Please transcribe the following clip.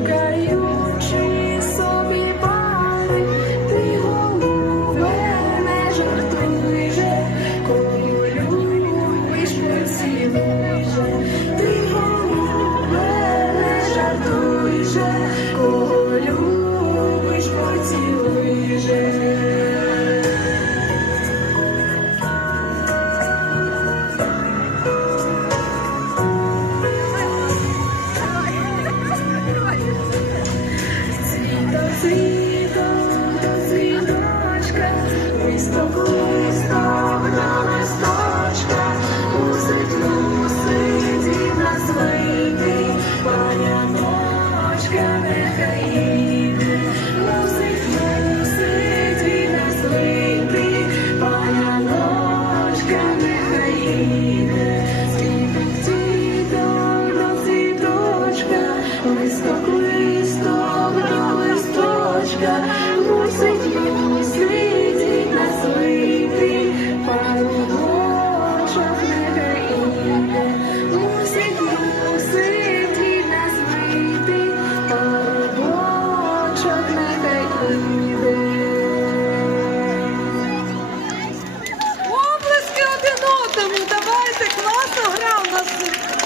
got you. листок, листок листочка, мусить, мусить від нас вийти, паняночка нехай їде, мусить, мусить від нас вийти, паняночка нехай скільки цвітом до цвіточка, листочка. Облески один. Давайте класно гра у нас вийшла.